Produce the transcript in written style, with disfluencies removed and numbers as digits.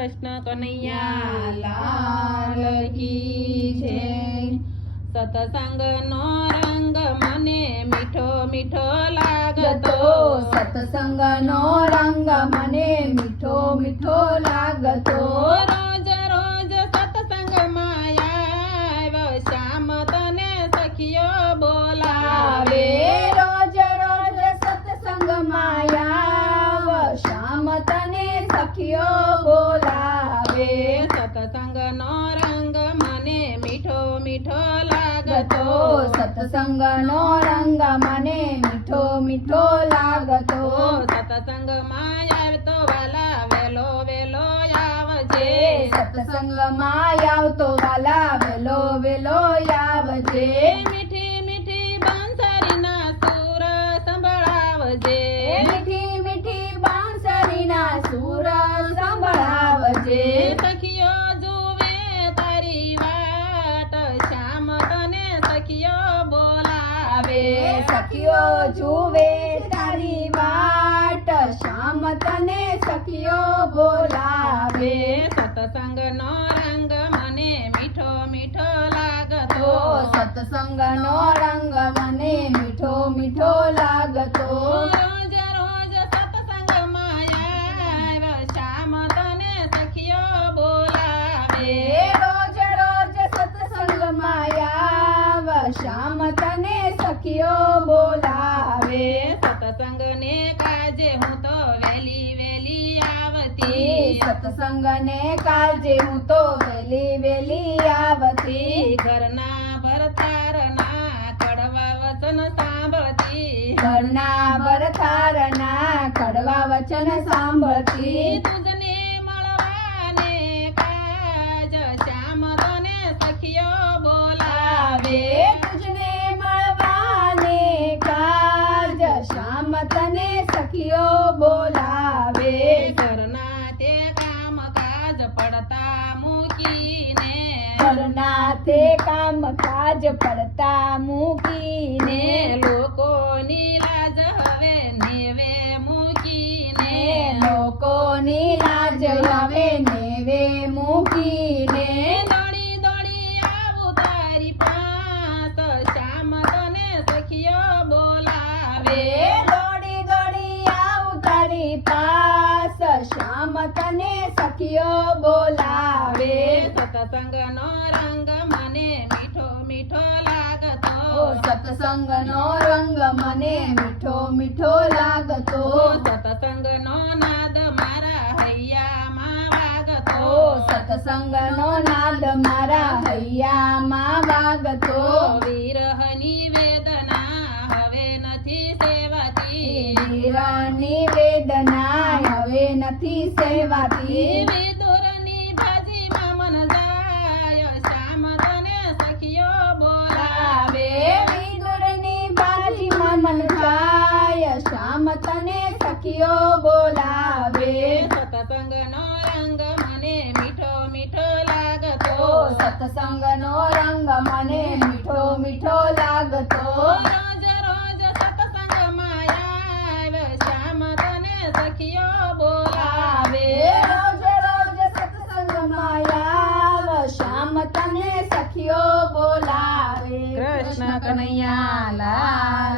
કૃષ્ણ કનૈયા લાલ કી જય। સત્સંગ નો રંગ મને મીઠો મીઠો લાગતો, સત્સંગ નો રંગ મને મીઠો મીઠો લાગતો। રોજ રોજ સત્સંગમાં આવ્યો શ્યામ તને સખીઓ બોલાવે। રોજ રોજ સત્સંગમાં આવ શ્યામ તને સખીઓ બોલાવે। સત્સંગ નો રંગ મને મીઠો મીઠો લાગતો, સત્સંગ નો રંગ મને મીઠો મીઠો લાગતો। સત્સંગમાં આવતો વાલા વેલો વેલો આવજે, સત્સંગમાં આવતો વાલા વેલો વેલો આવજે। મીઠી મીઠી બાંસરીના સૂર સંભળાવજે, મીઠી મીઠી બાંસરીના સૂર સંભળાવજે। સખીઓ જુએ તારી વાટ શ્યામ તને સખીઓ બોલાવે। સખીઓ જુએ તારી વાટ શ્યામ તને સખીઓ બોલાવે। સત્સંગ નો રંગ મને મીઠો મીઠો લાગતો, સત્સંગ નો રંગ મને મીઠો મીઠો લાગતો। રોજ રોજ સત્સંગમાં આવ્યો શ્યામ તને સખીઓ બોલાવે। રોજ રોજ સત્સંગમાં આવ શ્યામ તને સખીઓ બોલાવે। સત્સંગ ને કાજે હું તો વેલી વેલી આવતી, સત્સંગ ને કાજે હું તો વેલી વેલી આવતી। ઘરના ભરતારના કડવા વચન સાંભળતી, ઘરના ભરતારના કડવા વચન સાંભળતી। તુજને મળવાને કાજ શ્યામ તને સખીઓ બોલાવે। તુજને મળવાને કાજ શ્યામ તને સખીઓ બોલાવે। ઘરના તે કામ કાજ પડતા મૂકીને, ઘરના તે કામ કાજ પડતા મૂકીને, લોકોની લાજ હવે નેવે મૂકીને, લોકોની લાજ હવે નેવે મૂકીને, દોડી દોડી આવું તારી પાસ શ્યામ તને સખીઓ બોલાવે। દોડી દોડી આવું તારી પાસ શ્યામ તને સખીઓ બોલાવે। સત્સંગ નો રંગ મને મીઠો મીઠો લાગતો, સત્સંગ નો રંગ મને મીઠો મીઠો લાગતો। સત્સંગ નો નાદ મારા હૈયામાં વાગતો, સત્સંગ નો નાદ મારા હૈયામાં વાગતો। વિરહની વેદના હવે નથી સેવાતી, વીરની વેદના હવે નથી સેવાતી। વિદુરની ભાજીમાં મન જાય શ્યામ તને સખીઓ બોલાવે। વિદુરની ભાજીમાં મન થાય શ્યામ તને સખીઓ બોલાવે। સત્સંગ નો રંગ મને મીઠો મીઠો લાગતો, સત્સંગ નો રંગ મને મીઠો મીઠો લાગતો। રોજ રોજ સત્સંગમાં આવ્યો શ્યામ તને સખીઓ બોલાવે। રોજ રોજ સત્સંગમાં આવ શ્યામ તને સખીઓ બોલાવે। કૃષ્ણ કનૈયા લાલ